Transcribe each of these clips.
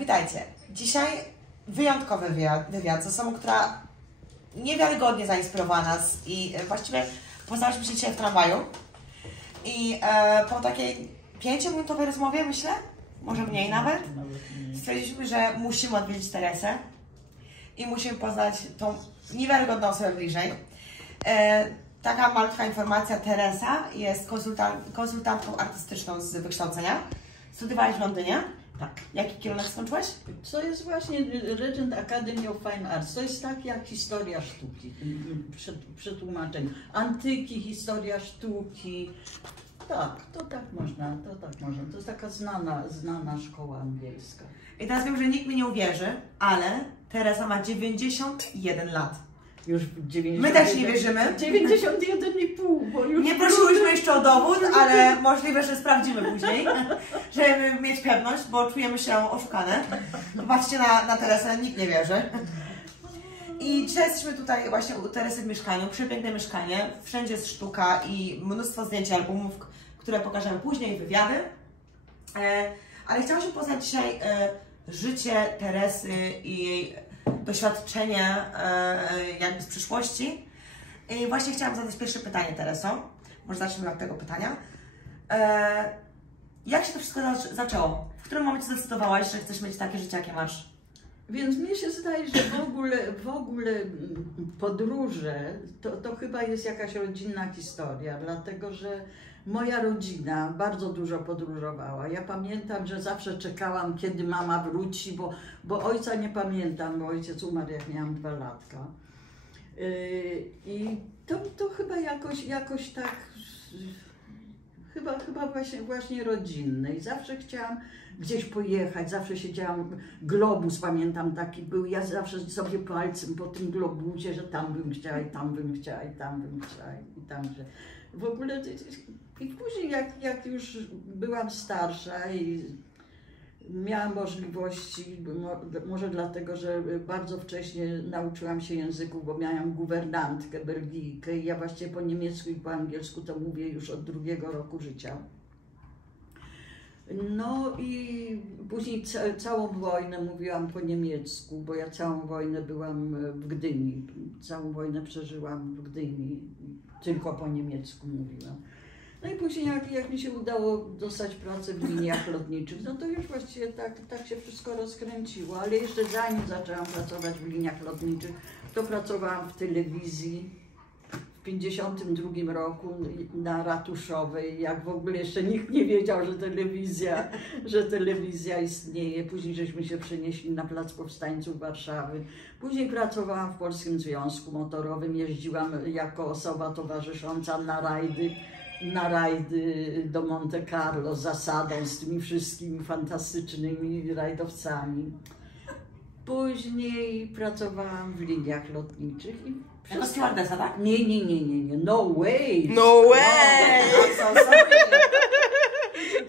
Witajcie. Dzisiaj wyjątkowy wywiad z osobą, która niewiarygodnie zainspirowana nas i właściwie poznałyśmy się dzisiaj w tramwaju i po takiej 5-minutowej rozmowie, myślę, może mniej nawet, stwierdziliśmy, że musimy odwiedzić Teresę i musimy poznać tą niewiarygodną osobę bliżej. Taka malutka informacja, Teresa jest konsultantką artystyczną z wykształcenia. Studiowałaś w Londynie? Tak. Jaki kierunek skończyłaś? To jest właśnie Regent Academy of Fine Arts. To jest tak jak historia sztuki, przetłumaczenie. Antyki, historia sztuki. Tak, to tak można. To jest taka znana szkoła angielska. I teraz wiem, że nikt mi nie uwierzy, ale Teresa ma 91 lat. Już 91. My też nie wierzymy. 91,5, bo już... Nie prosiłyśmy jeszcze o dowód, ale możliwe, że sprawdzimy później, żeby mieć pewność, bo czujemy się oszukane. Popatrzcie na Teresę, nikt nie wierzy. I dzisiaj jesteśmy tutaj właśnie u Teresy w mieszkaniu, przepiękne mieszkanie, wszędzie jest sztuka i mnóstwo zdjęć, albumów, które pokażemy później, wywiady. Ale chciałyśmy poznać dzisiaj życie Teresy i jej doświadczenie jakby z przyszłości. I właśnie chciałam zadać pierwsze pytanie, Tereso. Może zacznijmy od tego pytania. Jak się to wszystko zaczęło? W którym momencie zdecydowałaś, że chcesz mieć takie życie, jakie masz? Więc mnie się zdaje, że w ogóle podróże to chyba jest jakaś rodzinna historia, dlatego że moja rodzina bardzo dużo podróżowała. Ja pamiętam, że zawsze czekałam, kiedy mama wróci, bo ojca nie pamiętam, bo ojciec umarł, jak miałam 2 latka. I to chyba jakoś tak, chyba właśnie rodzinne. I zawsze chciałam gdzieś pojechać, zawsze siedziałam, globus pamiętam taki był, ja zawsze sobie palcem po tym globusie, że tam bym chciała i tam bym chciała i tam bym chciała i tam, że w ogóle i później jak już byłam starsza i miałam możliwości, może dlatego, że bardzo wcześnie nauczyłam się języków, bo miałam guwernantkę, Belgijkę i ja właściwie po niemiecku i po angielsku to mówię już od 2. roku życia. No i później całą wojnę mówiłam po niemiecku, bo ja całą wojnę byłam w Gdyni. Całą wojnę przeżyłam w Gdyni, tylko po niemiecku mówiłam. No i później jak mi się udało dostać pracę w liniach lotniczych, no to już właściwie tak się wszystko rozkręciło. Ale jeszcze zanim zaczęłam pracować w liniach lotniczych, to pracowałam w telewizji. W 1952 roku na Ratuszowej, jak w ogóle jeszcze nikt nie wiedział, że telewizja istnieje. Później żeśmy się przenieśli na Plac Powstańców Warszawy. Później pracowałam w Polskim Związku Motorowym, jeździłam jako osoba towarzysząca na rajdy do Monte Carlo z Zasadą, z tymi wszystkimi fantastycznymi rajdowcami. Później pracowałam w liniach lotniczych i Jako stewardesa, tak? Nie. No way! No way!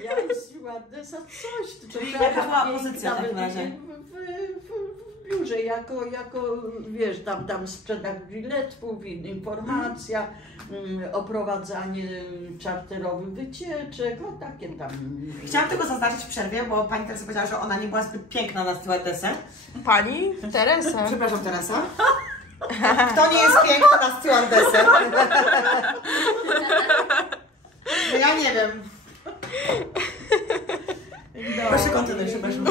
Ja i stewardesa coś. Czyli jaka była pozycja w takim razie? W biurze, jako wiesz, tam sprzedaż biletów, informacja, oprowadzanie czarterowych wycieczek, no takie tam. Chciałam tylko zaznaczyć w przerwie, bo pani Teresa powiedziała, że ona nie była zbyt piękna na stewardesę. Pani Teresa. Przepraszam, Teresa. Kto nie jest piękny na stewardesę? No ja nie wiem. Proszę kontynuuj, przepraszam.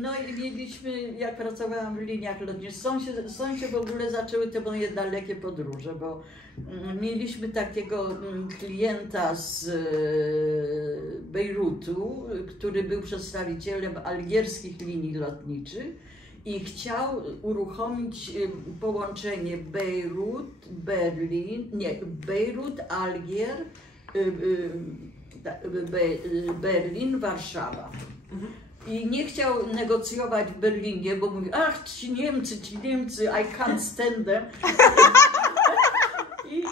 No i mieliśmy, jak pracowałam w liniach lotniczych, stąd się w ogóle zaczęły te moje dalekie podróże, bo mieliśmy takiego klienta z Bejrutu, który był przedstawicielem algierskich linii lotniczych i chciał uruchomić połączenie Bejrut-Algier, Berlin, Warszawa. I nie chciał negocjować w Berlinie, bo mówił, ach, ci Niemcy, I can't stand them. I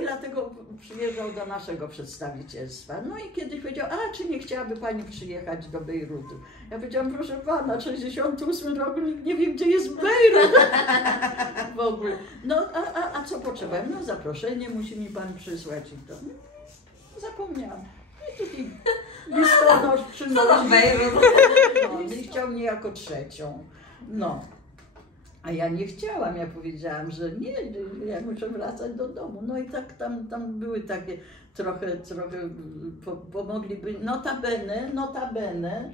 dlatego przyjeżdżał do naszego przedstawicielstwa. No i kiedyś powiedział, a czy nie chciałaby pani przyjechać do Bejrutu? Ja powiedziałam, proszę pana, 68 rok, nie wiem, gdzie jest Bejrut w ogóle. No, a co potrzeba? No zaproszenie musi mi pan przysłać i to. Zapomniałam. I tutaj listonosz Co przynosił. tam wejrzy? No, i chciał mnie jako trzecią. No. A ja nie chciałam, ja powiedziałam, że nie, ja muszę wracać do domu. No i tak tam były takie trochę pomogliby. Notabene,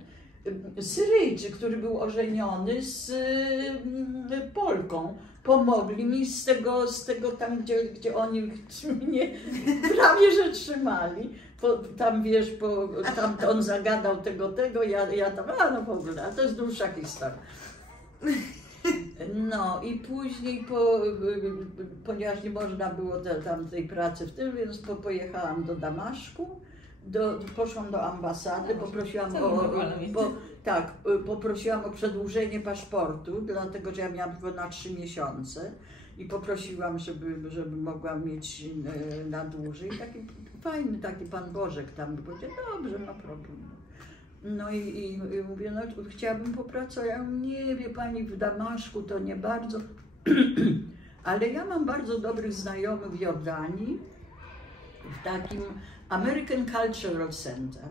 Syryjczyk, który był ożeniony z Polką, pomogli mi z tego tam, gdzie oni mnie prawie że trzymali. Tam wiesz, tam on zagadał tego, ja tam, no w ogóle, a to jest dłuższa historia. No i później, ponieważ nie można było tam tej pracy w tym, więc pojechałam do Damaszku, poszłam do ambasady, poprosiłam o przedłużenie paszportu, dlatego że ja miałam tylko na 3 miesiące i poprosiłam, żeby mogłam mieć na dłużej. Taki fajny taki pan Bożek tam powiedział, dobrze, no problem. No i mówię, no chciałabym popracować. Ja mówię, nie wie pani, w Damaszku to nie bardzo, ale ja mam bardzo dobrych znajomych w Jordanii, w takim American Cultural Center.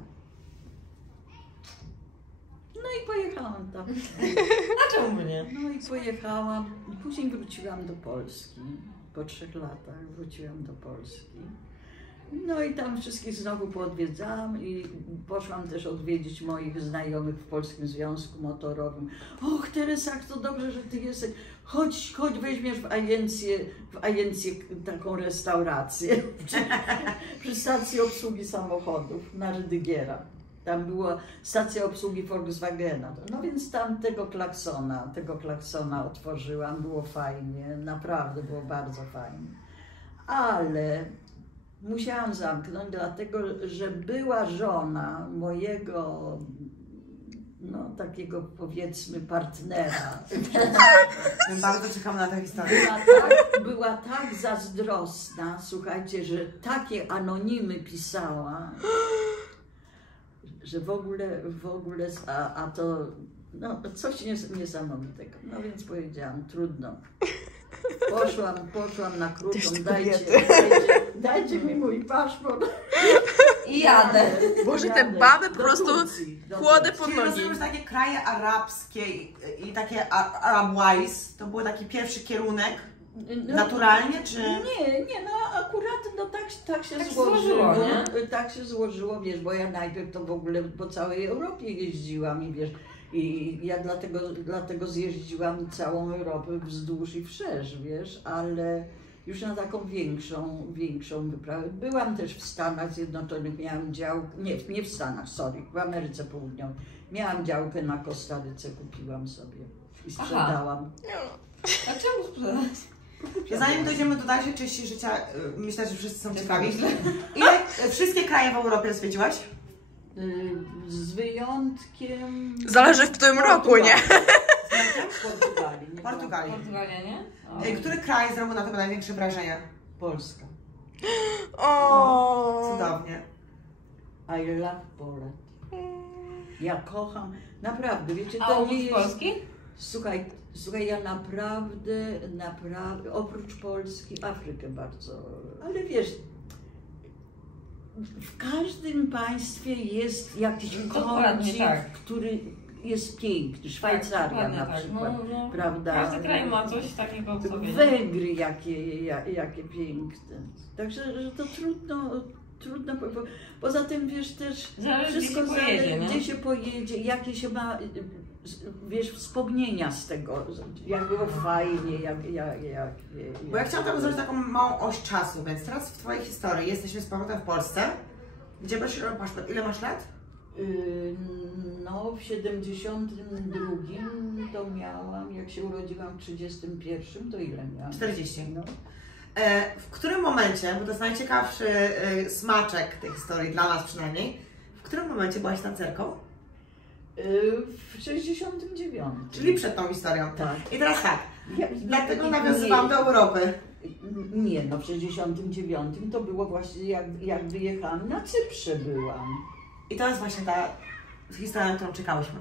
No i pojechałam tam. Dlaczego mnie? No i pojechałam, później wróciłam do Polski. Po 3 latach wróciłam do Polski. No i tam wszystkich znowu poodwiedzałam i poszłam też odwiedzić moich znajomych w Polskim Związku Motorowym. Och, Teresa, jak to dobrze, że ty jesteś. Chodź weźmiesz w agencję taką restaurację przy stacji obsługi samochodów na Rydygiera. Tam była stacja obsługi Volkswagena. No więc tam tego klaksona otworzyłam, było fajnie, naprawdę było bardzo fajnie. Ale musiałam zamknąć, dlatego że była żona mojego, no takiego powiedzmy partnera. Bardzo czekam na tę historię. Była tak zazdrosna, słuchajcie, że takie anonimy pisała, że w ogóle, a to no, coś niesamowitego. No więc powiedziałam, trudno. Poszłam na krótką, dajcie mi mój paszport. I jadę. Boże, te baby po prostu chłody pod Czyli nogi. rozumiem, że takie kraje arabskie i takie Arab-wise, to był taki pierwszy kierunek naturalnie, czy? Nie, no akurat no tak się Tak złożyło, nie? Tak się złożyło, wiesz, bo ja najpierw to w ogóle po całej Europie jeździłam i wiesz, i ja dlatego zjeździłam całą Europę wzdłuż i wszerz, wiesz, ale już na taką większą wyprawę. Byłam też w Stanach Zjednoczonych, miałam działkę, nie w Stanach, sorry, w Ameryce Południowej. Miałam działkę na Kostaryce, kupiłam sobie i sprzedałam. A czemu sprzedać? Zanim dojdziemy do dalszej części życia, myślę, że wszyscy są ciekawi. Ile wszystkie kraje w Europie zwiedziłaś? Z wyjątkiem... Zależy w którym roku, nie? Portugalii. Portugalia, nie? Który kraj zrobił na tobie największe wrażenie? Polska. O. Cudownie. I love Poland. Ja kocham, naprawdę, wiecie, A to oprócz nie jest... Polski? Słuchaj, ja naprawdę, oprócz Polski, Afrykę bardzo, ale wiesz, w każdym państwie jest jakiś kącik, tak. który jest piękny. Szwajcaria na przykład, No, prawda? Każdy kraj ma coś takiego w sobie. Węgry jakie piękne. Także że to trudno, poza tym wiesz też Zależy, wszystko gdzie się pojedzie, jakie się ma, wiesz, wspomnienia z tego, jak było fajnie, Bo ja chciałam tam zrobić taką małą oś czasu, więc teraz w twojej historii jesteśmy z powrotem w Polsce. Gdzie masz paszport? Ile masz lat? No w 72 to miałam, jak się urodziłam w 31, to ile miałam? 40. No. W którym momencie, bo to jest najciekawszy smaczek tej historii, dla nas przynajmniej, w którym momencie byłaś tancerką? W 69. Czyli przed tą historią. Tak. I teraz tak, dlatego nie- nawiązywałam do Europy. Nie, no w 69 to było właśnie jak wyjechałam, na Cyprze byłam. I to jest właśnie ta historia, na którą czekałyśmy.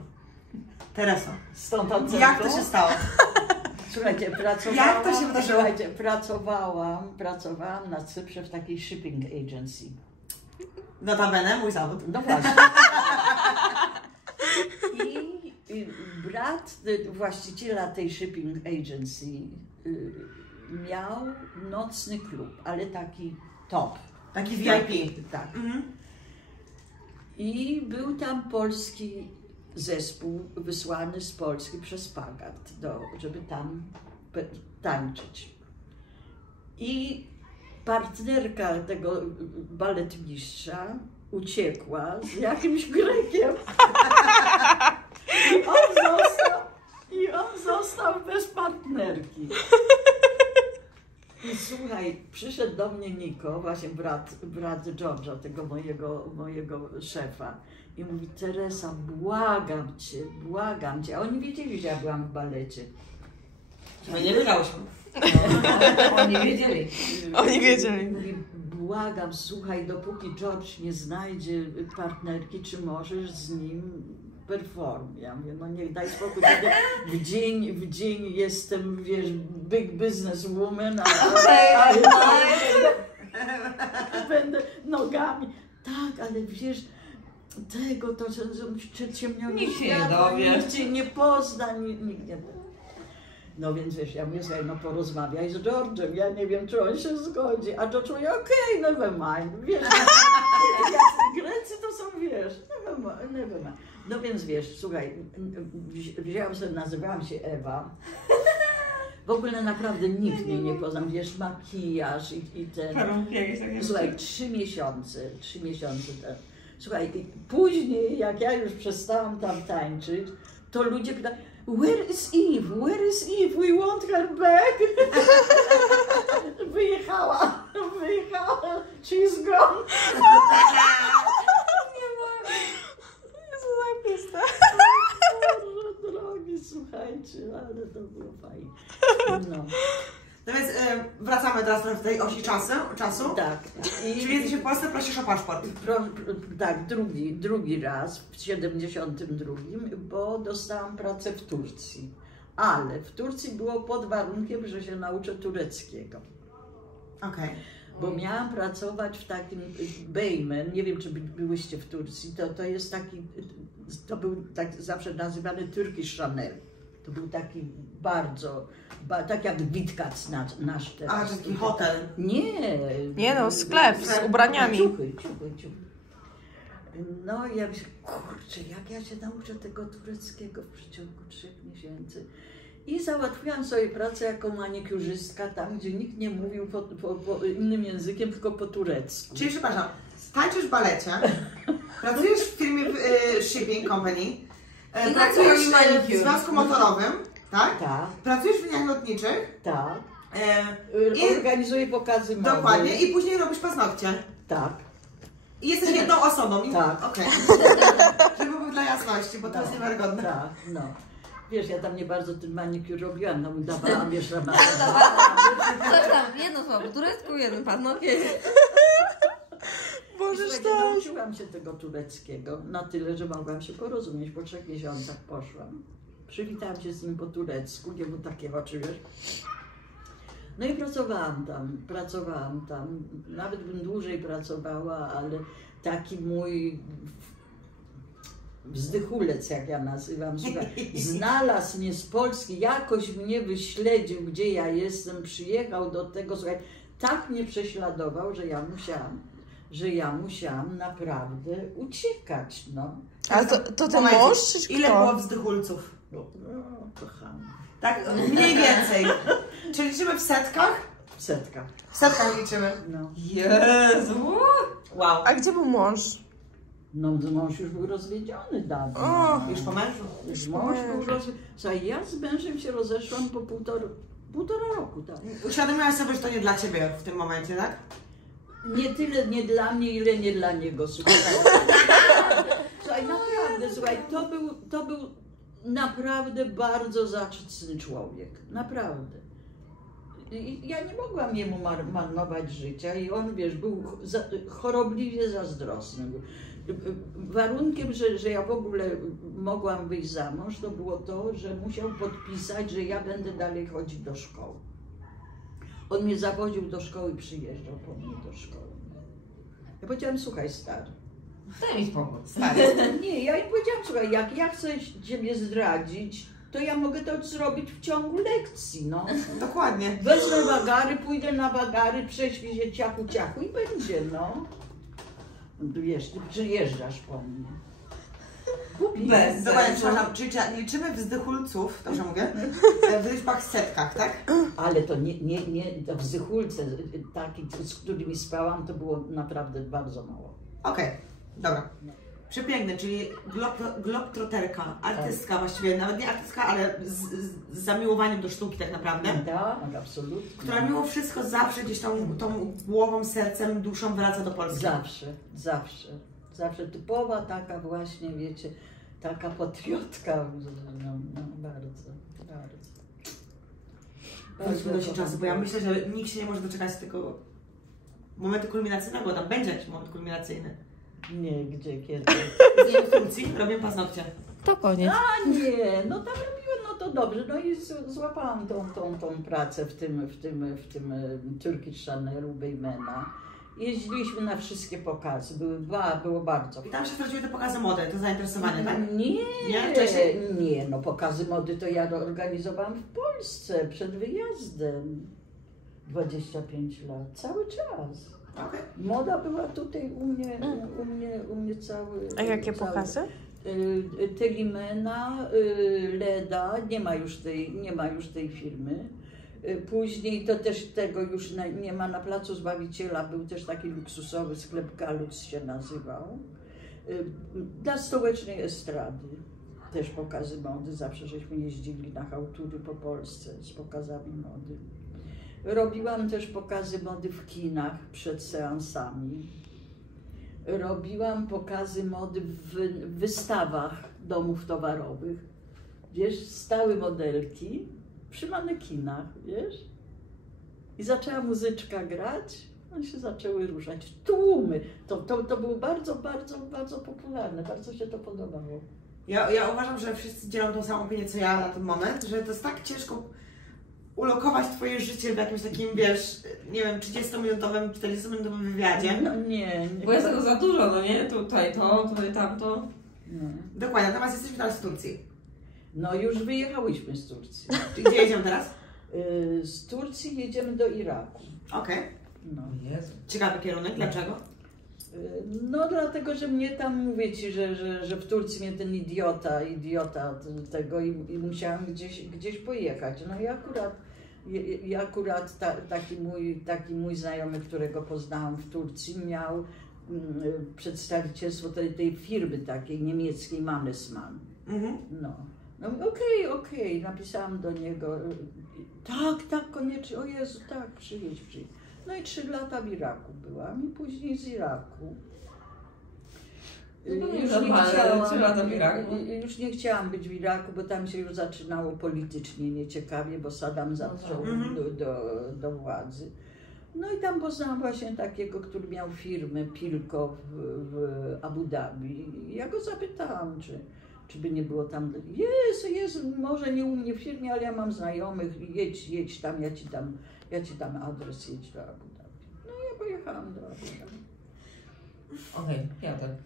Tereso, Z tą tancerką. jak to się stało? Słuchajcie, Jak to się wydarzyło? pracowałam na Cyprze w takiej shipping agency. Notabene mój zawód. No właśnie. I brat właściciela tej shipping agency miał nocny klub, ale taki top. Taki VIP. Tak. Mhm. I był tam polski zespół wysłany z Polski przez Pagard, żeby tam tańczyć. I partnerka tego baletmistrza uciekła z jakimś Grekiem. I on został bez partnerki. I słuchaj, przyszedł do mnie Niko, właśnie brat George'a, tego mojego szefa. I mówi: Teresa, błagam cię. A oni wiedzieli, że ja byłam w balecie. My nie wiedziałyśmy. Oni wiedzieli. Oni wiedzieli. Mówi: błagam, słuchaj, dopóki George nie znajdzie partnerki, czy możesz z nim perform. Ja mówię: no niech daj spokój, w dzień jestem, wiesz, big business woman, a będę nogami. Tak, ale wiesz, tego to, że przedsiębiorstwo Nikt się nie dowie. nikt cię nie pozna, nikt nie. No więc wiesz, ja mówię: słuchaj, no porozmawiaj z George'em, ja nie wiem, czy on się zgodzi. A George mówi: okej, never mind, wiesz, Grecy to są, wiesz, never mind. No więc wiesz, słuchaj, wzięłam sobie, nazywałam się Ewa. W ogóle naprawdę nikt mnie nie poznał, wiesz, makijaż i ten. Parunki jakieś takie. Słuchaj, 3 miesiące ten. Słuchaj, i później, jak ja już przestałam tam tańczyć, to ludzie pytają: where is Eve? Where is Eve? We want her back. Wyjechała. She's gone. Zajebiste. Boże drogi, słuchajcie, ale to było fajnie. No. No więc wracamy teraz do tej osi czasu. Tak. Czyli jesteś w Polsce, prosisz o paszport. Tak, drugi raz w 72, bo dostałam pracę w Turcji. Ale w Turcji było pod warunkiem, że się nauczę tureckiego. Okej. Bo miałam pracować w takim Beymen, nie wiem, czy byłyście w Turcji, to jest taki, to był tak zawsze nazywany Turkish Chanel. To był taki bardzo, tak jak Witkac nasz teraz. A, taki hotel. Nie no, sklep z ubraniami. Ciuchy. No i ja myślę: kurczę, jak ja się nauczę tego tureckiego w przeciągu 3 miesięcy. I załatwiłam sobie pracę jako manikiurzystka tam, gdzie nikt nie mówił po innym językiem, tylko po turecku. Czyli przepraszam, tańczysz w balecie, pracujesz w firmie shipping company, pracujesz w związku motorowym, tak? Tak, Pracujesz w liniach lotniczych. tak. I Organizuję pokazy mody. dokładnie. I później robisz paznokcie. Tak. I jesteś jedną osobą. Tak. Okej. Żeby było dla jasności, bo to jest niewiarygodne. Tak, no. Wiesz, ja tam nie bardzo ten manikur robiłam, no dawałam, wiesz, rabatę. Coś tam, jedno słowo, turecku, jeden paznokieć. Boże, Słuchajcie, nauczyłam się tego tureckiego na tyle, że mogłam się porozumieć. Po 3 miesiącach poszłam. Przywitałam się z nim po turecku, nie było takie oczy, wiesz. No i pracowałam tam. Nawet bym dłużej pracowała, ale taki mój wzdychulec, jak ja nazywam, słuchaj, znalazł mnie z Polski, jakoś mnie wyśledził, gdzie ja jestem, przyjechał do tego, słuchaj, tak mnie prześladował, że ja musiałam naprawdę uciekać, no. Ale to ten mąż, czy Ile kto? było wzdychulców? No, kochana. Tak, mniej więcej. Czy liczymy w setkach? Setka. W setkach liczymy. No. Jezu! Wow. A gdzie był mąż? No, mąż już był rozwiedziony dawno. O, Już po mężu? Już mąż był rozwiedziony. Słuchaj, ja z mężem się rozeszłam po półtora roku, tak. Uświadomiłaś sobie, że to nie dla ciebie w tym momencie, tak? Nie tyle nie dla mnie, ile nie dla niego, słuchaj. Słuchaj, naprawdę, słuchaj, to był naprawdę bardzo zacny człowiek. Naprawdę. I ja nie mogłam jemu marnować życia i on, wiesz, był chorobliwie zazdrosny. Warunkiem, że ja w ogóle mogłam wyjść za mąż, to było to, że musiał podpisać, że ja będę dalej chodzić do szkoły. On mnie zawoził do szkoły i przyjeżdżał po mnie do szkoły. Ja powiedziałam, słuchaj stary. Daj mi spokój. Nie, ja im powiedziałam, słuchaj, jak ja chcę ciebie zdradzić, to ja mogę to zrobić w ciągu lekcji, no. Dokładnie. Wezmę wagary, pójdę na wagary, prześpię się ciachu i będzie, no. Wiesz, ty przyjeżdżasz po mnie. Bez Dokładnie, sensu. przepraszam, czyli liczymy wzdychulców, dobrze mówię, w liczbach setkach, tak? Ale to nie to w Zychulce, taki, z którymi spałam, to było naprawdę bardzo mało. Okej, dobra. Przepiękne, czyli globtroterka, artystka właściwie, nawet nie artystka, ale z zamiłowaniem do sztuki tak naprawdę. Tak, absolutnie. Która mimo wszystko zawsze gdzieś tą głową, sercem, duszą wraca do Polski. Zawsze typowa taka właśnie, wiecie, taka patriotka, no bardzo. Chodźmy do się czasu, bo ja myślę, że nikt się nie może doczekać tego momentu kulminacyjnego, bo tam będzie jakiś moment kulminacyjny. Nie, gdzie, kiedy? Z funkcji robię paznokcie. To koniec. A nie, no tam robiłem, no to dobrze, no i złapałam tą pracę w tym Turkish Chanelu, Beymena. Jeździliśmy na wszystkie pokazy, było bardzo. I tam się sprawdziły te pokazy mody, to zainteresowanie, tak? Nie, wcześniej? nie, no pokazy mody to ja organizowałam w Polsce przed wyjazdem. 25 lat, cały czas. Okej. Moda była tutaj u mnie cały. A jakie cały. pokazy? Telimena, Leda, nie ma już tej firmy. Później to też tego już nie ma na Placu Zbawiciela, był też taki luksusowy sklep Galux się nazywał. Dla stołecznej estrady też pokazy mody, zawsze żeśmy jeździli na chałtury po Polsce z pokazami mody. Robiłam też pokazy mody w kinach przed seansami. Robiłam pokazy mody w wystawach domów towarowych. Wiesz, stały modelki przy manekinach, wiesz? I zaczęła muzyczka grać, one się zaczęły ruszać. Tłumy. To było bardzo, bardzo, bardzo popularne, bardzo się to podobało. Ja uważam, że wszyscy dzielą tą samą opinię co ja na ten moment, że to jest tak ciężko ulokować twoje życie w jakimś takim, wiesz, nie wiem, 30-minutowym, 40-minutowym wywiadzie. No nie. Bo jest tego za dużo, no nie? Tutaj to, tutaj tamto. No. Dokładnie, natomiast jesteśmy teraz w Turcji. No już wyjechałyśmy z Turcji. Czyli gdzie jedziemy teraz? Z Turcji jedziemy do Iraku. Okej. No. Jezu. Ciekawy kierunek, dlaczego? No dlatego, że mnie tam, mówię ci, że w Turcji mnie ten idiota tego i musiałam gdzieś pojechać. No i akurat taki mój znajomy, którego poznałam w Turcji, miał przedstawicielstwo tej firmy takiej niemieckiej Mannesmann. Mhm. No okej, napisałam do niego, tak, koniecznie, o Jezu, tak, przyjedź. No i 3 lata w Iraku byłam i później z Iraku. Już nie chciałam być w Iraku, bo tam się już zaczynało politycznie nieciekawie, bo Saddam zaczął do władzy. No i tam poznałam właśnie takiego, który miał firmę Pilko w Abu Dhabi. Ja go zapytałam, czy by nie było tam, Jezu, może nie u mnie w firmie, ale ja mam znajomych, jedź tam, ja ci dam adres, jedź do Abu Dhabi. No ja pojechałam do Abu Dhabi. Okej, jadę.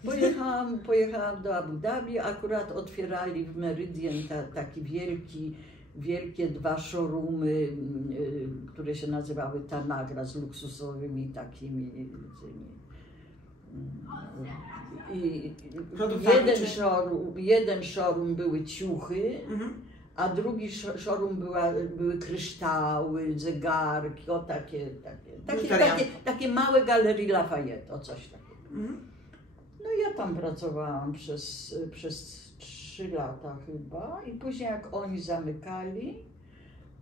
Pojechałam do Abu Dhabi, akurat otwierali w Meridian taki wielkie 2 showroomy, które się nazywały Tanagra, z luksusowymi takimi tymi. I jeden showroom były ciuchy, a drugi showroom były kryształy, zegarki, takie małe galerie Lafayette, o coś takiego. No i ja tam pracowałam przez 3 lata chyba i później jak oni zamykali,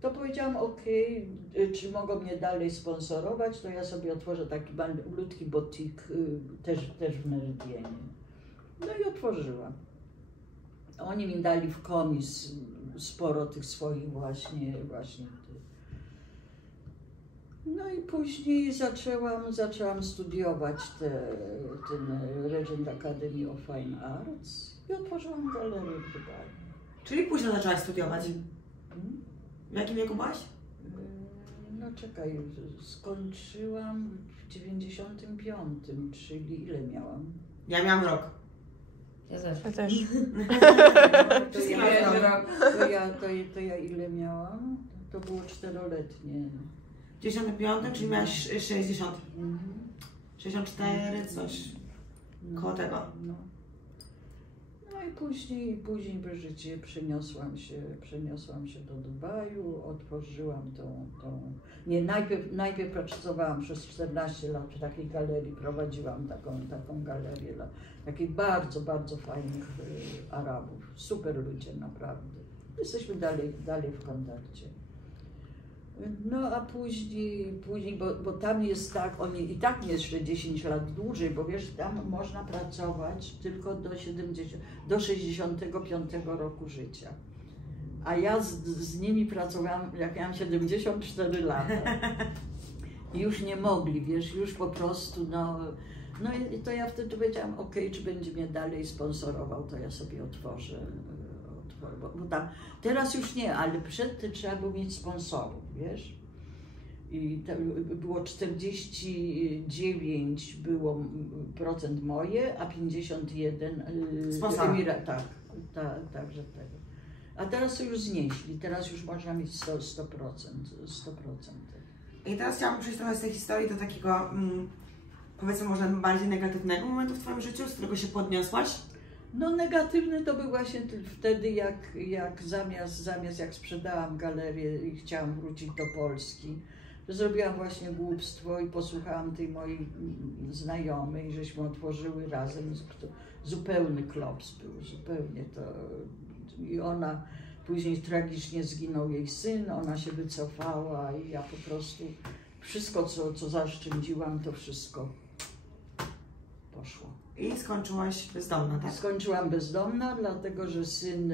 to powiedziałam, okej, czy mogą mnie dalej sponsorować, to ja sobie otworzę taki malutki botik też w Meridianie. No i otworzyłam. Oni mi dali w komis sporo tych swoich właśnie No i później zaczęłam studiować ten Regent Academy of Fine Arts i otworzyłam galerię w Dubaju. Czyli późno zaczęłaś studiować. W jakim wieku byłaś? No czekaj, skończyłam w 95, czyli ile miałam? Ja miałam rok. Ja też. Ja też. Wszystkie mamy rok. To ja ile miałam? To było 4-letnie. W 95, czyli miałaś 60. Mhm. 64, coś koło tego. No. No i później życie przeniosłam się do Dubaju, otworzyłam Nie, najpierw pracowałam przez 14 lat w takiej galerii, prowadziłam taką galerię dla takich bardzo, bardzo fajnych Arabów. Super ludzie, naprawdę. Jesteśmy dalej w kontakcie. No a później bo tam jest tak, oni i tak nie jeszcze 10 lat dłużej, bo wiesz, tam można pracować tylko do 65 roku życia. A ja z nimi pracowałam, jak miałam 74 lata. I już nie mogli, wiesz, już po prostu, no i to ja wtedy powiedziałam, okej, czy będzie mnie dalej sponsorował, to ja sobie otworzę. Bo tam, teraz już nie, ale przedtem trzeba było mieć sponsorów, wiesz. I tam było 49 było procent moje, a 51 także tego. A teraz to już znieśli, teraz już można mieć 100%. I teraz chciałabym przejść trochę z tej historii do takiego, powiedzmy może bardziej negatywnego momentu w Twoim życiu, z którego się podniosłaś. No negatywny to był właśnie wtedy, jak zamiast jak sprzedałam galerię i chciałam wrócić do Polski, to zrobiłam właśnie głupstwo i posłuchałam tej mojej znajomej, żeśmy otworzyły razem, zupełny klops był, zupełnie to. I ona, później tragicznie zginął jej syn, ona się wycofała i ja po prostu wszystko, co zaoszczędziłam, to wszystko poszło. I skończyłaś bezdomna, tak? Skończyłam bezdomna, dlatego że syn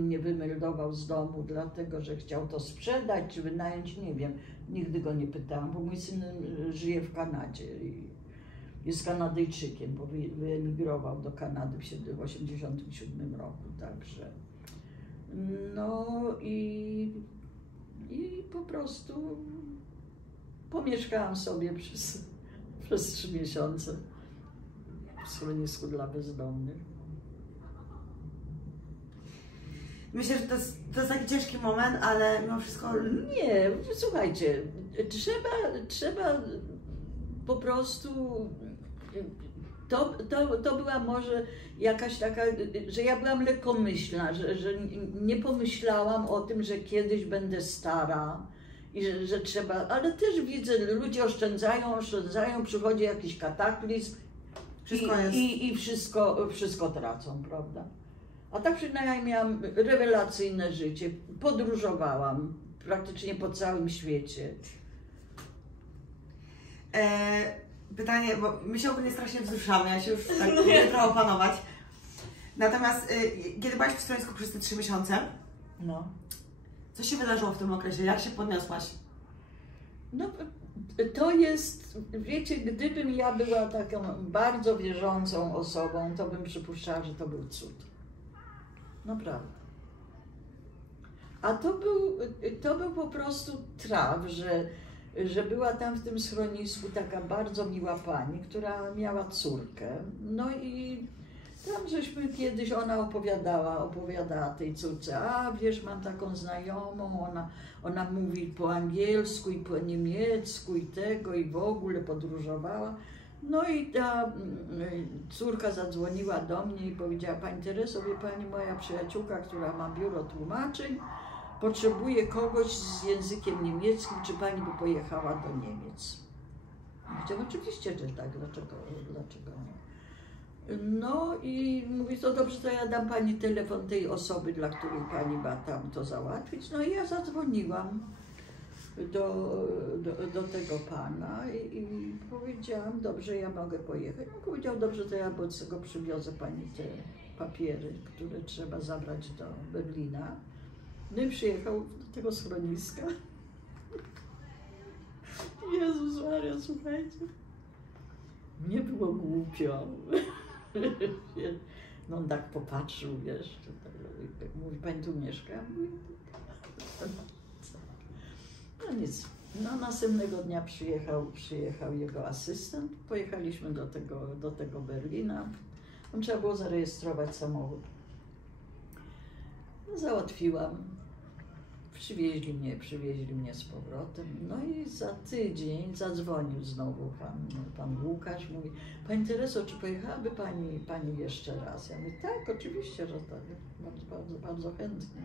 mnie wymeldował z domu, dlatego że chciał to sprzedać czy wynająć, nie wiem. Nigdy go nie pytałam, bo mój syn żyje w Kanadzie i jest Kanadyjczykiem, bo wyemigrował do Kanady w 1987 roku, także. No i po prostu pomieszkałam sobie przez 3 miesiące w schronisku dla bezdomnych. Myślę, że to jest taki ciężki moment, ale mimo wszystko... Nie, słuchajcie, trzeba po prostu... To była może jakaś taka, że ja byłam lekkomyślna, że nie pomyślałam o tym, że kiedyś będę stara i że trzeba, ale też widzę, ludzie oszczędzają, przychodzi jakiś kataklizm i wszystko tracą, prawda? A tak przynajmniej miałam rewelacyjne życie, podróżowałam praktycznie po całym świecie. Pytanie, bo my się ogólnie strasznie wzruszamy, ja się już tak nie trochę opanować. Natomiast kiedy byłaś w schronisku przez te 3 miesiące, no. Co się wydarzyło w tym okresie? Jak się podniosłaś? No to jest, wiecie, gdybym ja była taką bardzo wierzącą osobą, to bym przypuszczała, że to był cud. Naprawdę. A to był po prostu traf, że była tam w tym schronisku taka bardzo miła pani, która miała córkę. No i tam żeśmy kiedyś, ona opowiadała tej córce, a wiesz, mam taką znajomą, ona mówi po angielsku i po niemiecku i tego i w ogóle podróżowała. No i ta córka zadzwoniła do mnie i powiedziała, pani Tereso, wie pani, moja przyjaciółka, która ma biuro tłumaczeń, potrzebuje kogoś z językiem niemieckim, czy pani by pojechała do Niemiec? Powiedziałam, oczywiście, że tak, dlaczego nie? No i mówi, to dobrze, to ja dam pani telefon tej osoby, dla której pani ma tam to załatwić. No i ja zadzwoniłam do tego pana i powiedziałam, dobrze, ja mogę pojechać. No powiedział, dobrze, to ja od tego przywiozę pani te papiery, które trzeba zabrać do Berlina. No i przyjechał do tego schroniska. Jezus Maria, słuchajcie. Mnie było głupio. No on tak popatrzył, wiesz, mówi, pani tu mieszka? No nic, No następnego dnia przyjechał jego asystent, pojechaliśmy do tego Berlina. Trzeba było zarejestrować samochód. No, załatwiłam, przywieźli mnie z powrotem. No i za tydzień zadzwonił znowu pan Łukasz, mówi: Pani Tereso, czy pojechałaby pani jeszcze raz? Ja mówię: tak, oczywiście, że tak, bardzo chętnie.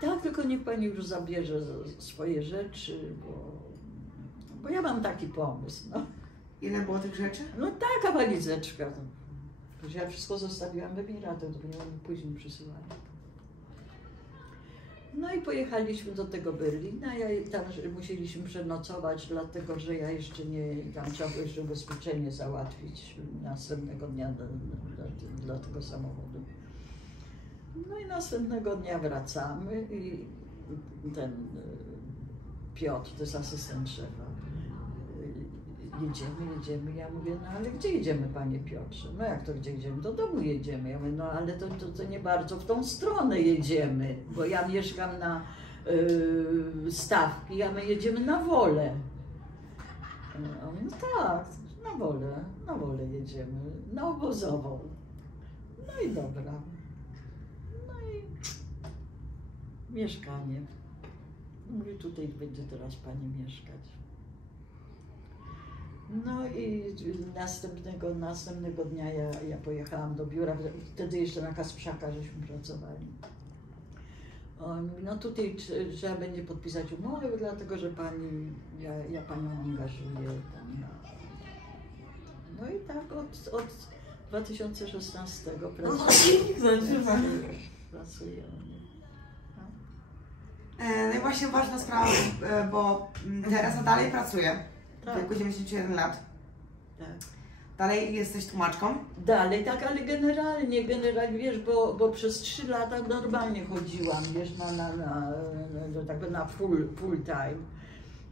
Tak, tylko niech pani już zabierze swoje rzeczy, bo ja mam taki pomysł. No. Ile było tych rzeczy? No taka walizeczka. Ja wszystko zostawiłam w Emiratach, to oni później przysyłali. No i pojechaliśmy do tego Berlina, tam musieliśmy przenocować, dlatego że ja jeszcze tam trzeba było jeszcze ubezpieczenie załatwić następnego dnia dla tego samochodu. No i następnego dnia wracamy i ten Piotr, to jest asystent szefa, jedziemy. Ja mówię: no ale gdzie jedziemy, panie Piotrze? No jak to gdzie jedziemy? Do domu jedziemy. Ja mówię: no ale to nie bardzo w tą stronę jedziemy, bo ja mieszkam na Stawki, a my jedziemy na Wolę. No tak, na Wolę jedziemy, na Obozową. No i dobra. No i mieszkanie. Mówię: tutaj będzie teraz pani mieszkać. No i następnego dnia ja pojechałam do biura, wtedy jeszcze na Kasprzaka żeśmy pracowali. On mówi: no tutaj trzeba będzie podpisać umowę, dlatego że ja panią angażuję tam na... No i tak od 2016 pracuję. No i właśnie ważna sprawa, bo Teresa dalej pracuje. W wieku 91 lat. Tak. Dalej jesteś tłumaczką? Dalej, tak, ale generalnie wiesz, bo przez 3 lata normalnie chodziłam, wiesz, na full time.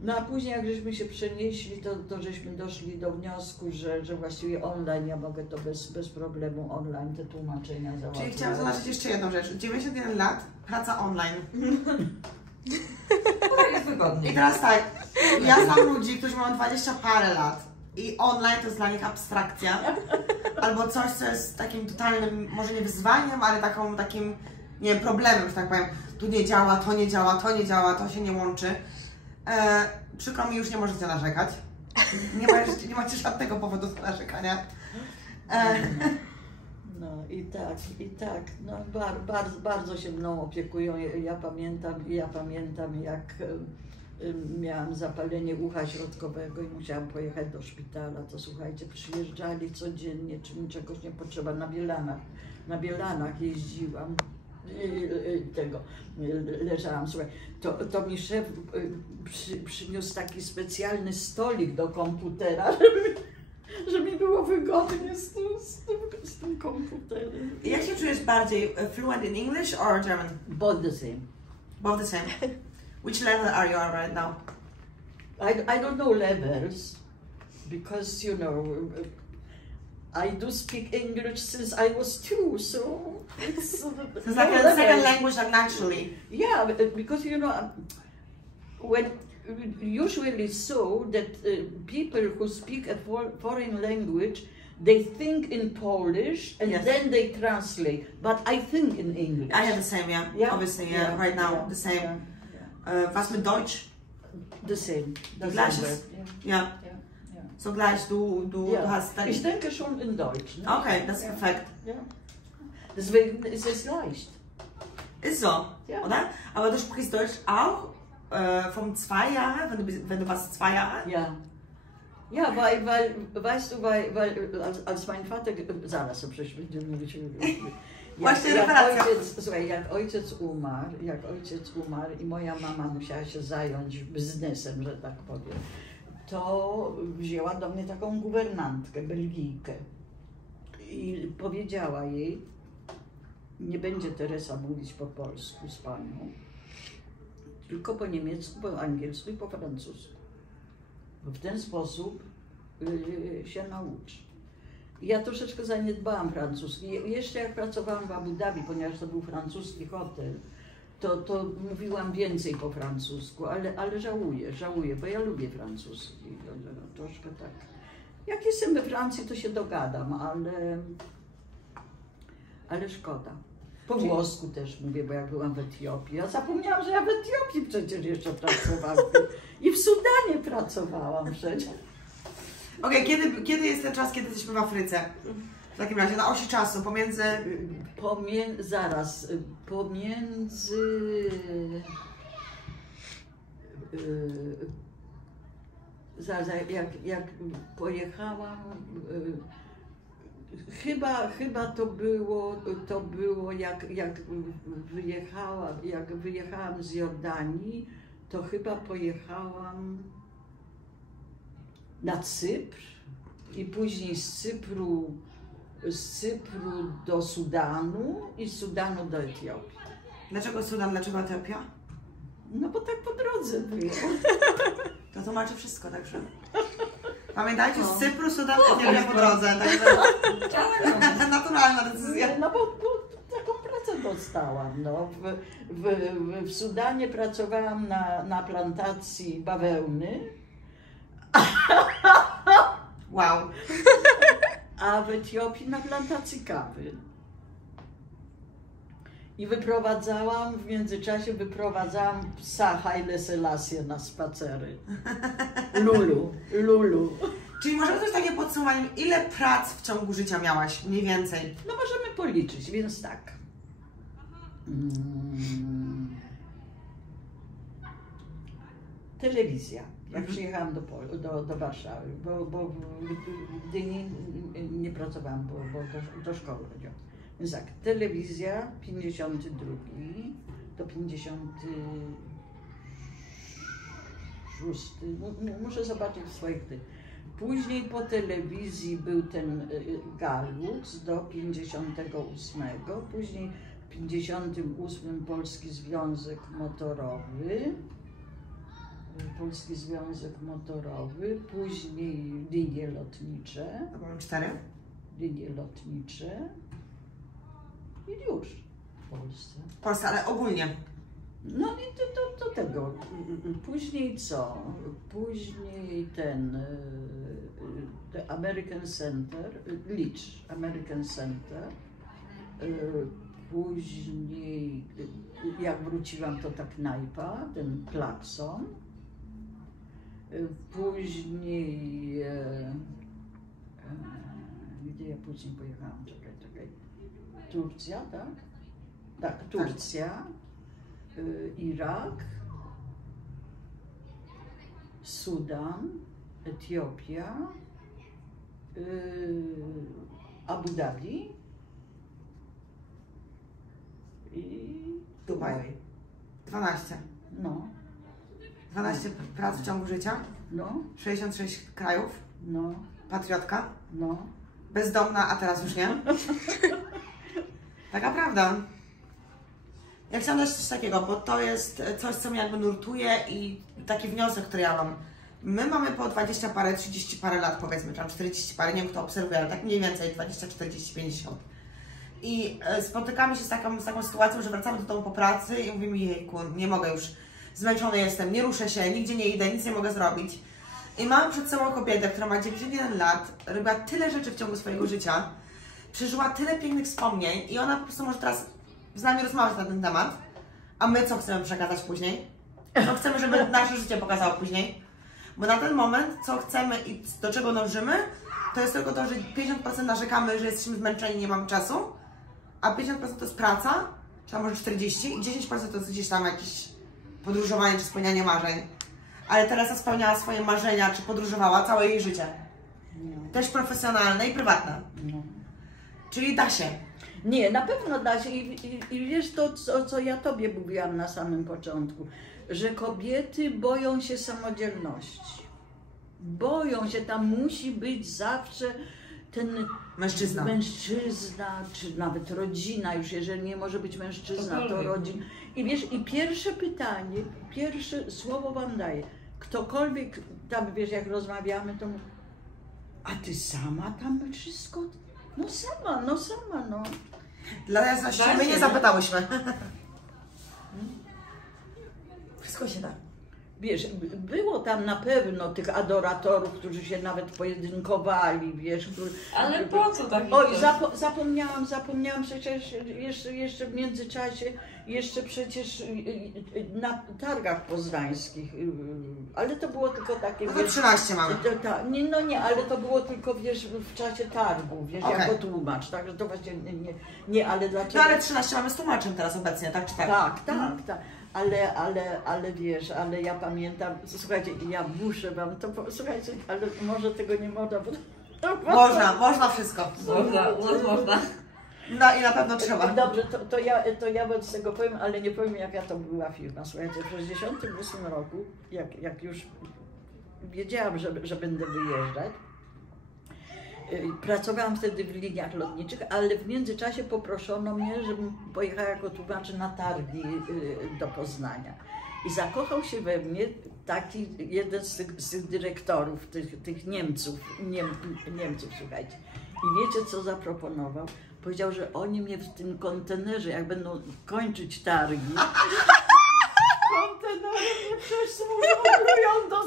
No a później jak żeśmy się przenieśli, to żeśmy doszli do wniosku, że właściwie online ja mogę to bez problemu online te tłumaczenia załatwić. Czyli chciałam zobaczyć jeszcze jedną rzecz. 91 lat, praca online. Jest wygodnie. I teraz tak, ja znam ludzi, którzy mają 20 parę lat i online to jest dla nich abstrakcja. Albo coś, co jest takim totalnym, może nie wyzwaniem, ale takim, nie wiem, problemem, że tak powiem. Tu nie działa, to nie działa, to nie działa, to się nie łączy. Przykro mi, już nie możecie narzekać. Nie macie żadnego powodu do narzekania. No i tak, no bardzo się mną opiekują. Ja pamiętam jak miałam zapalenie ucha środkowego i musiałam pojechać do szpitala, to słuchajcie, przyjeżdżali codziennie, czy mi czegoś nie potrzeba, na Bielanach jeździłam. Leżałam, słuchaj, to mi szef przyniósł taki specjalny stolik do komputera, żeby mi było wygodnie z tym komputerem. Jak się czujesz bardziej, fluent in English or German? Both the same. Both the same. Which level are you on right now? I don't know levels, because you know, I do speak English since I was 2, so it's like a second language, like naturally. Yeah, because you know, when usually so that people who speak a foreign language, they think in Polish and then they translate. But I think in English. I have the same, yeah. Obviously, right now the same. Was mit Deutsch? The same. Gleiches. Ja. So gleich, du hast dann... Ich denke schon in Deutsch. Ne? Okay, das ist perfekt. Ja. Deswegen ist es leicht. Ist so, oder? Aber du sprichst Deutsch auch vom 2 Jahre, wenn du warst 2 Jahre? Ja. Ja, weil weißt du, weil als mein Vater... Zaraz, przecież będziemy mówić... Jak ojciec umarł i moja mama musiała się zająć biznesem, że tak powiem, to wzięła do mnie taką guwernantkę, Belgijkę i powiedziała jej: nie będzie Teresa mówić po polsku z panią, tylko po niemiecku, po angielsku i po francusku. Bo w ten sposób się nauczy. Ja troszeczkę zaniedbałam francuski. Jeszcze jak pracowałam w Abu Dhabi, ponieważ to był francuski hotel, to mówiłam więcej po francusku, ale żałuję, bo ja lubię francuski. Troszkę tak. Jak jestem we Francji, to się dogadam, ale szkoda. Po włosku też mówię, bo jak byłam w Etiopii. Ja zapomniałam, że ja w Etiopii przecież jeszcze pracowałam. I w Sudanie pracowałam przecież. Okej, kiedy jest ten czas, kiedy jesteśmy w Afryce? W takim razie, na osi czasu, pomiędzy... Zaraz, jak pojechałam, chyba to było jak wyjechałam z Jordanii, to chyba pojechałam na Cypr i później z Cypru do Sudanu i z Sudanu do Etiopii. Dlaczego Sudan, dlaczego Etiopia? No bo tak po drodze było. To tłumaczy wszystko, także... Pamiętajcie, z Cypru, Sudan, Etiopia po drodze, także... Naturalna decyzja. No bo taką pracę dostałam, no. W Sudanie pracowałam na plantacji bawełny. Wow. A w Etiopii na plantacji kawy. I w międzyczasie wyprowadzałam psa Haile Selassie na spacery. Lulu. Czyli możemy coś takie podsumować, ile prac w ciągu życia miałaś, mniej więcej? No możemy policzyć, więc tak. Telewizja. Jak przyjechałam do Warszawy, bo w Gdyni nie pracowałam, bo do szkoły chodziłam. Więc tak, telewizja 52 do 56, muszę zobaczyć w swoich tych. Później po telewizji był ten Galwuc do 58, później w 58 Polski Związek Motorowy. Później linie lotnicze. To były 4. Linie lotnicze i już w Polsce. W Polsce, ale ogólnie. No i do tego. Później co? Później ten American Center, Leach American Center. Później jak wróciłam, to ta knajpa, ten klakson. Później, gdzie ja później pojechałam? Czekaj. Turcja, tak? Tak, Turcja, Irak, Sudan, Etiopia, Abu Dhabi i Dubaj. 12. No. 12 prac w ciągu życia. No. 66 krajów. No. Patriotka. No. Bezdomna, a teraz już nie. Taka prawda. Ja chciałam dać coś takiego, bo to jest coś, co mnie jakby nurtuje i taki wniosek, który ja mam. My mamy po 20 parę, 30 parę lat, powiedzmy, tam 40 parę, nie wiem kto obserwuje, ale tak mniej więcej 20, 40, 50. I spotykamy się z taką sytuacją, że wracamy do domu po pracy i mówimy, jejku, nie mogę już, zmęczony jestem, nie ruszę się, nigdzie nie idę, nic nie mogę zrobić. I mam przed sobą kobietę, która ma 91 lat, robiła tyle rzeczy w ciągu swojego życia, przeżyła tyle pięknych wspomnień i ona po prostu może teraz z nami rozmawiać na ten temat. A my co chcemy przekazać później? Co chcemy, żeby nasze życie pokazało później? Bo na ten moment, co chcemy i do czego dążymy, to jest tylko to, że 50% narzekamy, że jesteśmy zmęczeni, nie mamy czasu, a 50% to jest praca, czy może 40% i 10% to jest gdzieś tam jakieś podróżowanie czy spełnianie marzeń. Ale Teresa spełniała swoje marzenia, czy podróżowała całe jej życie. Też profesjonalne i prywatne. Czyli da się. Nie, na pewno da się i wiesz to, co ja Tobie mówiłam na samym początku, że kobiety boją się samodzielności. Boją się, tam musi być zawsze ten mężczyzna, czy nawet rodzina, już jeżeli nie może być mężczyzna, to rodzina. I wiesz, i pierwsze pytanie, pierwsze słowo Wam daję, ktokolwiek tam, wiesz, jak rozmawiamy, to mówi, a Ty sama tam wszystko? No sama. Dla jasności, my nie zapytałyśmy. Wszystko się da. Wiesz, było tam na pewno tych adoratorów, którzy się nawet pojedynkowali, wiesz. Ale po co tak? Oj, zapomniałam przecież jeszcze w międzyczasie, jeszcze przecież na targach poznańskich, ale to było tylko takie, No to 13 mamy. Nie, ale to było tylko, wiesz, w czasie targu, wiesz, Okay. jako tłumacz, także to właśnie nie, ale dlaczego? No ale 13 mamy z tłumaczem teraz obecnie, tak czy tak? Tak. Ale wiesz, ale ja pamiętam, słuchajcie, ja muszę wam to, słuchajcie, ale może tego nie można, bo... Można wszystko. Można. No i na pewno trzeba. Dobrze, to ja wobec tego powiem, ale nie powiem, jaka to była firma. Słuchajcie, w 1968 roku, jak już wiedziałam, że będę wyjeżdżać, pracowałam wtedy w liniach lotniczych, ale w międzyczasie poproszono mnie, żebym pojechała jako tłumacz na targi do Poznania. I zakochał się we mnie taki jeden z tych dyrektorów, tych Niemców, słuchajcie. I wiecie, co zaproponował? Powiedział, że oni mnie w tym kontenerze, jak będą kończyć targi, kontenery mnie przesłuchują do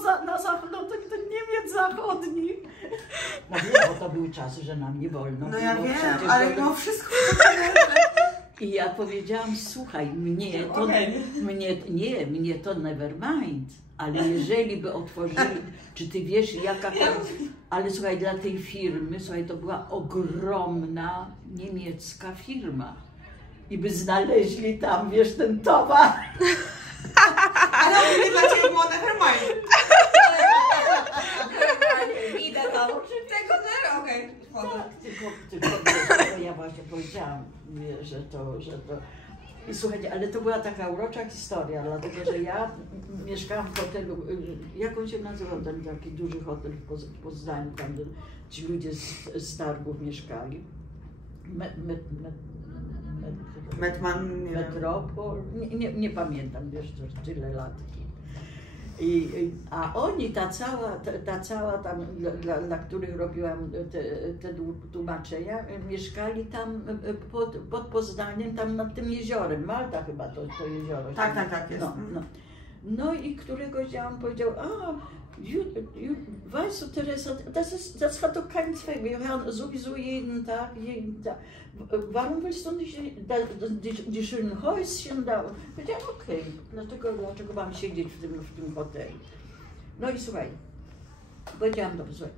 Niemiec zachodnich. Mówię, bo to były czasy, że nam nie wolno. No ja było wiem, przecież ale wolno. mimo wszystko. I ja powiedziałam, słuchaj, mnie to never mind, ale jeżeli by otworzyli, czy ty wiesz jaka, ale słuchaj, dla tej firmy, słuchaj, to była ogromna niemiecka firma i by znaleźli tam, wiesz, ten towar. Ale ogólnie dla Ciebie było nevermind. Idę tam, czy tego zero, okej. Tylko ja właśnie powiedziałam, że to... I słuchajcie, ale to była taka urocza historia, dlatego że ja mieszkałam w hotelu, jak on się nazywał, ten taki duży hotel w Poznaniu, tam ci ludzie z targów mieszkali. Metropol, nie pamiętam, wiesz, to tyle lat. A oni, ta cała tam, dla których robiłam te tłumaczenia, mieszkali tam pod Poznaniem, tam nad tym jeziorem, Malta chyba to jezioro. Tak, jest. No i któregoś dnia on powiedział, weißt du, Teresa, das hat doch keinen Zweck, wir hören sowieso jeden Tag. Warum willst du nicht die schönen Häuschen da? Powiedziałam, okej, dlaczego mam siedzieć w tym hotelu? No i słuchaj, powiedziałam, dobrze, słuchaj,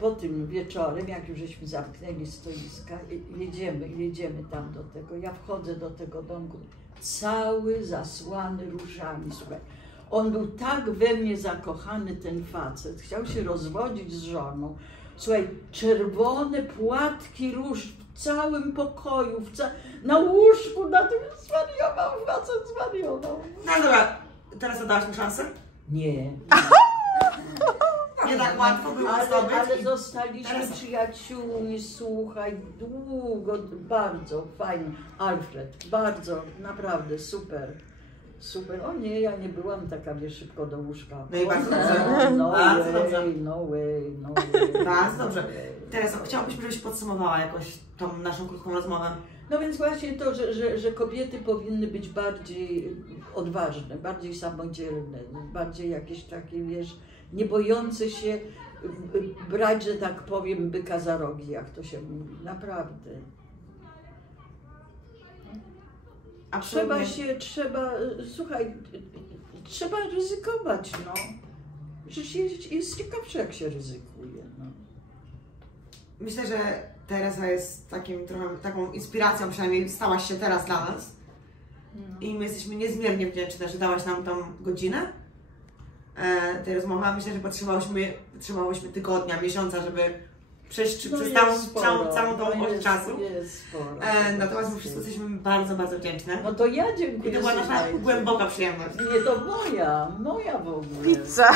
po tym wieczorem, jak już żeśmy zamknęli stoiska, jedziemy tam do tego, ja wchodzę do tego domku, cały zasłany różami, słuchaj. On był tak we mnie zakochany, ten facet, chciał się rozwodzić z żoną. Słuchaj, czerwone płatki róż w całym pokoju, na łóżku, na tym facet zwariował. No dobra, teraz oddałaś mu szansę? Nie. Nie tak łatwo było zdobyć. Ale zostaliśmy przyjaciółmi, słuchaj, długo, bardzo fajnie. Alfred, bardzo, naprawdę super. Super. O nie, ja nie byłam taka, wiesz, szybko do łóżka. No i bardzo dobrze. No way. Bardzo dobrze. Teraz chciałbyśmy, żebyś podsumowała jakoś tą naszą krótką rozmowę. No więc właśnie to, że kobiety powinny być bardziej odważne, bardziej samodzielne, bardziej jakieś takie, wiesz, nie bojące się brać, że tak powiem, byka za rogi, jak to się mówi. Naprawdę. Słuchaj, trzeba ryzykować, no. Przecież jest ciekawsze, jak się ryzykuje, no. Myślę, że Teresa jest taką inspiracją, przynajmniej stałaś się teraz dla nas. I my jesteśmy niezmiernie wdzięczne, że dałaś nam tą godzinę tej rozmowy. Myślę, że potrzebowałyśmy tygodnia, miesiąca, żeby przejść przez całą tą oś czasu. Natomiast my wszyscy jesteśmy bardzo, bardzo wdzięczne. No to ja dziękuję. I to była nasza głęboka przyjemność. Nie, to moja w ogóle. Pizza.